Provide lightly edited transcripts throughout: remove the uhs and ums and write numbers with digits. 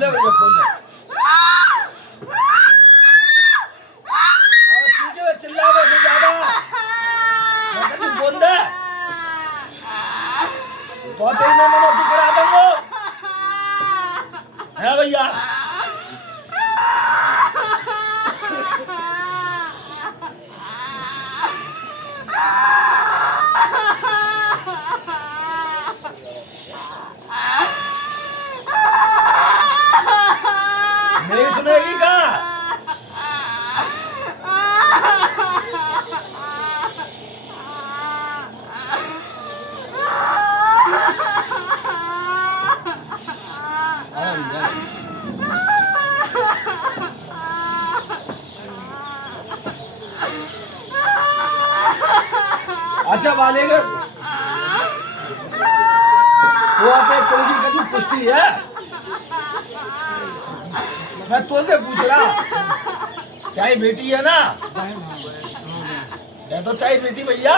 खोले भैया खोले। चीखे चिल्लावे से ज्यादा मैं कुछ बोल दे तो तेरी मैं मनोती करा दूंगा है भैया। नहीं सुनेगी का अच्छा वालेगा वो आप एक कुल की कभी पुष्टि है मैं तुझसे पूछ रहा क्या ये बेटी है ना ये तो चाहिए बेटी भैया।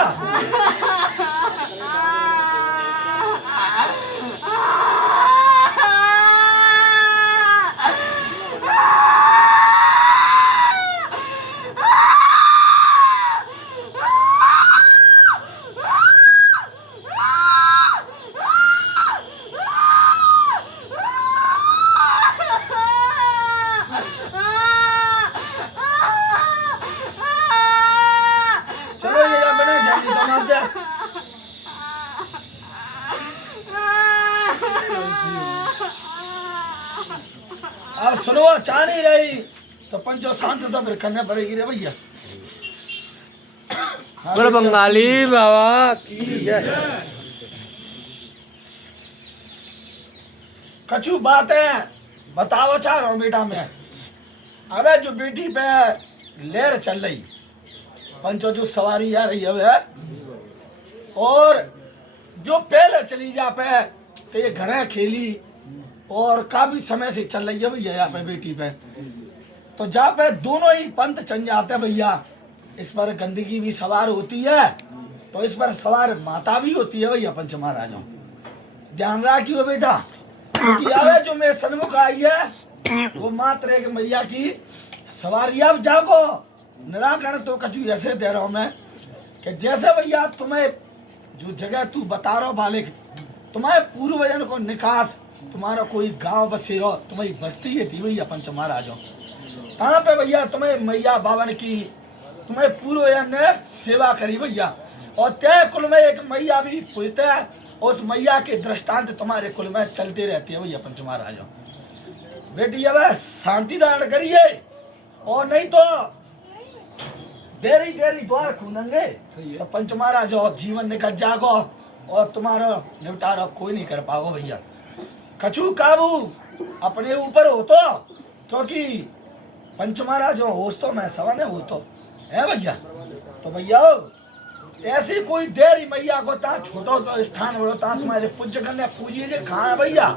अब सुनो चाह नहीं रही तो पंचो शांत तो फिर करना पड़ेगी रे भैया। बोलो बंगाली बाबा की जय। कछु बातें बताओ चाह रहा हूँ बेटा मैं। अबे जो बेटी पे लहर चल रही पंचो जो सवारी आ रही है और जो पहले चली जा पे तो ये घर खेली और काफी समय से चल रही है भैया यहाँ पे बेटी पे तो जहाँ पे दोनों ही पंथ चल जाते हैं भैया। इस पर गंदगी भी सवार होती है तो इस पर सवार माता भी होती है भैया पंच महाराजों। ध्यान रखियो बेटा क्योंकि अबे जो मेरे सन्मुख आई है वो मात्र एक मैया की सवारी। अब जागो निराकरण तो कछु ऐसे दे रहा हूं मैं कि जैसे भैया तुम्हें जो जगह तू बता रहा बालिक तुम्हारे पूर्वजन को निकास तुम्हारा कोई गांव बसेरो तुम्हारी बस्ती है थी भैया पंच महाराजों। कहाँ पे भैया तुम्हें मैया बावन की तुम्हें पूर्वजन ने सेवा करी भैया और तय कुल में एक मैया भी पूछते हैं उस मैया के दृष्टांत तुम्हारे कुल में चलते रहती है भैया पंच महाराजों। बेटी अब शांति धारण करिए और नहीं तो देरी देरी द्वार खूनेंगे तो पंच महाराजों जीवन निकल जागो और तुम्हारा निपटारा कोई नहीं कर पाओ भैया। कछु काबू अपने ऊपर हो तो क्योंकि पंच महाराजों होश तो मैं सवन हो तो है भैया। तो भैया ऐसी कोई देरी मैया को ता छोटो तो स्थान बड़ो ता तुम्हारे पूज्य कन्या पूजिए जे कहाँ है भैया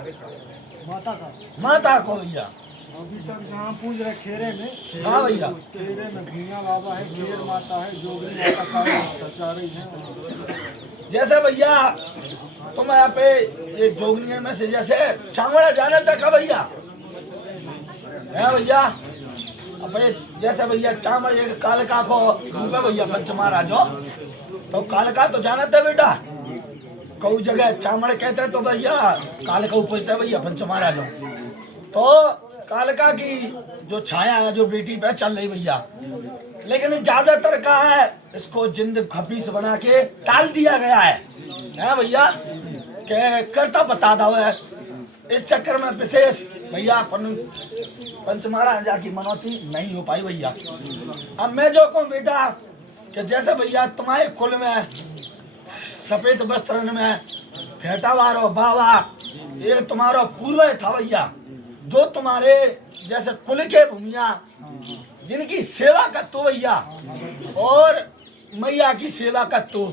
माता को भैया। अभी तक जहाँ पूज रहे खेरे में हाँ भैया खेरे में भीना बाबा है खेर माता है जोगनी माता का चारी है। जैसे भैया तुम यहाँ पे ये जोगनियन में से जैसे चांगड़ा जाने तक है भैया है भैया। अब जैसे भैया चावड़ एक कालका को रूप है भैया पंच महाराजों तो कालका तो जाना था बेटा कई जगह चावड़ कहते हैं तो भैया कालका पूछते है भैया पंच महाराजों। तो कालका की जो छाया है जो बेटी पे चल रही भैया लेकिन ज्यादातर का है इसको जिंद खबीस बना के टाल दिया गया है भैया के करता बता दो है। इस चक्कर में विशेष भैया पंच महाराजा की मनौती नहीं हो पाई भैया। अब मैं जो कहूँ बेटा कि जैसे भैया तुम्हारे कुल में सफेद वस्त्र में फेटा वारो बाबा एक तुम्हारा पूर्वज था भैया जो तुम्हारे जैसे कुल के भूमिया जिनकी सेवा कर तो भैया और मैया की सेवा कर तो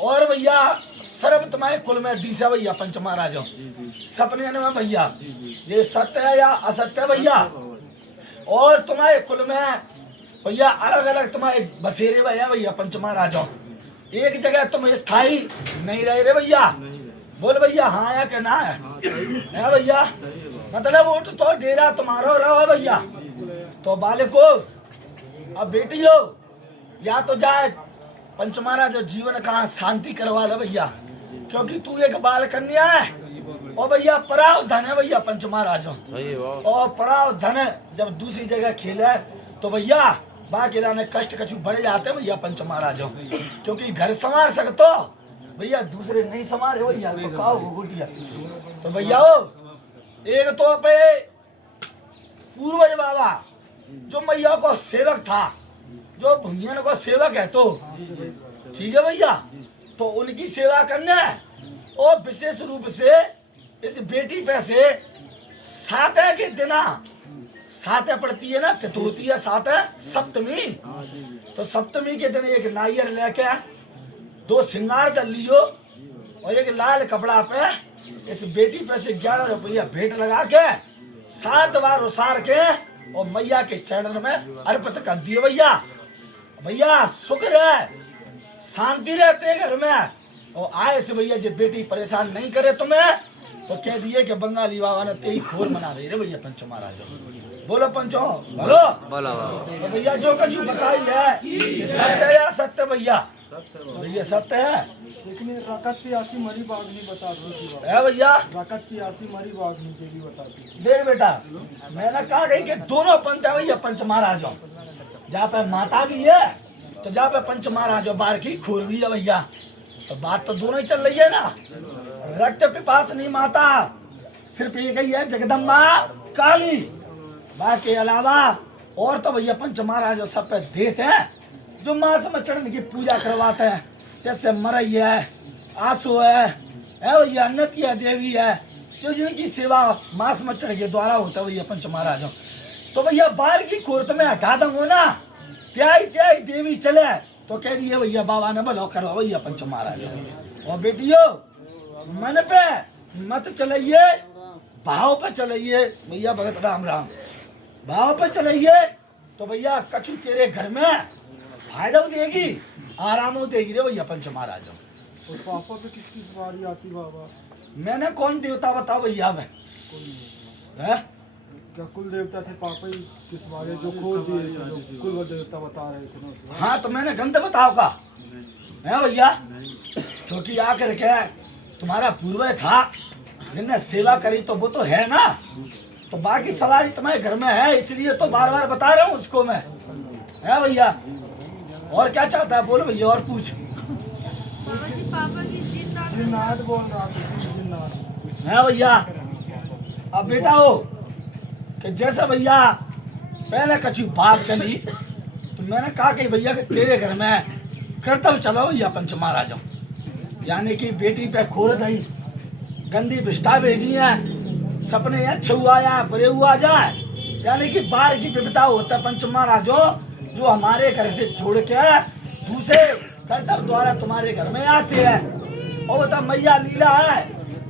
और भैया सर्व तुम्हारे कुल में दिशा भैया पंच महाराजों सपने में भैया ये सत्य है या असत्य भैया। और तुम्हारे कुल में भैया अलग अलग तुम्हारे बसेरे भैया भैया पंच महाराजों एक जगह तुम स्थायी नहीं रहे रे भैया बोल भैया हाँ या कि ना है भैया। मतलब उठ तो डेरा तुम्हारो रहो भैया। तो बालको अब बेटी हो या तो जाए पंच महाराज जीवन का शांति करवा ले भैया, क्योंकि तू एक बाल कन्या है और भैया पराव धन है भैया पंच महाराज। और पराव धन जब दूसरी जगह खेले तो भैया बाकी ने कष्ट कछु बढ़ जाते भैया पंच महाराजों, क्योंकि घर संभाल सकते भैया दूसरे नहीं संभाले भैया तो का हो गुटिया। तो भैया हो एक तो पे पूर्वज बाबा जो मैया को सेवक था, जो भुंगियन को सेवक है, तो ठीक है भैया, तो उनकी सेवा करना है। और विशेष रूप से इस बेटी पे से सातह के दिना सातह पड़ती है ना, तो होती है सातह सप्तमी। तो सप्तमी के दिन एक नारियल लेके 2 श्रृंगार दल लियो और एक लाल कपड़ा पे इस बेटी पे से 11 रुपया भेंट लगा के 7 बार उसार के और मैया के चरण में अर्पित कर दिए भैया। भैया सुख रहे शांति रहते घर में। और आए से भैया जो बेटी परेशान नहीं करे तुम्हें तो कह दिए कि बंगाली बाबा ने तेरी खोर मना रही रे भैया पंच महाराज। बोलो पंचो बोलो बोला तो भैया जो कुछ बताई है ये सत्य या सत्य भैया? भैया सत्य है। लेकिन रकत पियासी मरी बागनी बताती थी बाबा। है भैया रकत पियासी मरी बागनी के भी बताती थी। देख बेटा मैंने कहा गई कि दोनों पंथ है भैया पंच महाराजों, जहाँ पे माता भी है तो जहाँ पे पंच महाराजों बार की खोर भी है भैया। तो बात तो दोनों ही चल रही है ना। रक्त पिपास नहीं माता सिर्फ एक ही है जगदम्बा काली, बाकी अलावा और तो भैया पंच महाराज सब पे देते हैं जो मास में चढ़ने की पूजा करवाते हैं, जैसे मरई है, आंसू है भैया, नतिया देवी है, जो जिनकी सेवा मास मच्छर के द्वारा होता है भैया पंच महाराजों। तो भैया बाल की खोर में हटा दूंगो ना त्याई त्याई देवी चले तो कह दिए भैया बाबा ने बोलो करो भैया पंच महाराजों। और बेटियों मन पे मत चलाइए, भाव पे चलाइए भैया। भगत राम राम भाव पे चलाइए तो भैया कछु तेरे घर में फायदा देगी, आराम देगी रे भैया पंच महाराजों। और पापा पे किस किस बारी आती बाबा? मैंने कौन देवता बताओ भैया मैं है? क्या कुल देवता थे पापा ही किस बारे जो खोल दिए थे, जो कुल देवता बता रहे थे ना? हाँ तो मैंने गंध बताओ का है भैया, क्योंकि आकर के तुम्हारा पूर्वज था जिनने सेवा करी तो वो तो है ना, तो बाकी सवारी तुम्हारे घर में है इसलिए तो बार बार बता रहा हूँ उसको मैं है भैया। और क्या चाहता है बोलो भैया और पूछ। जिन्नात बोल रहा था, जिन्नात है भैया। अब बेटा हो कि जैसे भैया पहले कछु बात चली तो मैंने कहा कि भैया कि तेरे घर में कर्तव्य चलो भैया पंच महाराजों, यानी कि बेटी पे खोर गई गंदी विष्ठा भेजी है, सपने अच्छे हुआ या बुरे हुआ जाए, यानी कि बाहर की विपदा होता है पंच महाराजों जो हमारे घर से छोड़ के दूसरे कर्तव्य द्वारा तुम्हारे घर में आते हैं। और बता मैया लीला है,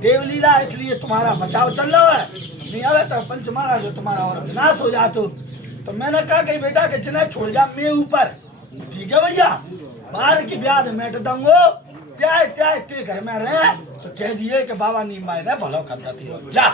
देव लीला है, इसलिए तुम्हारा बचाव चल रहा है, नहीं आवे तो पंच महाराजों तुम्हारा और विनाश हो जाते। तो मैंने कहा कि बेटा कि जिन्हें छोड़ जा मैं ऊपर, ठीक है भैया, बाहर की ब्याह मेट दूंगो त्याय त्याय ते घर में रहे तो कह दिए कि बाबा नीम ने भलो कर देती हो जा।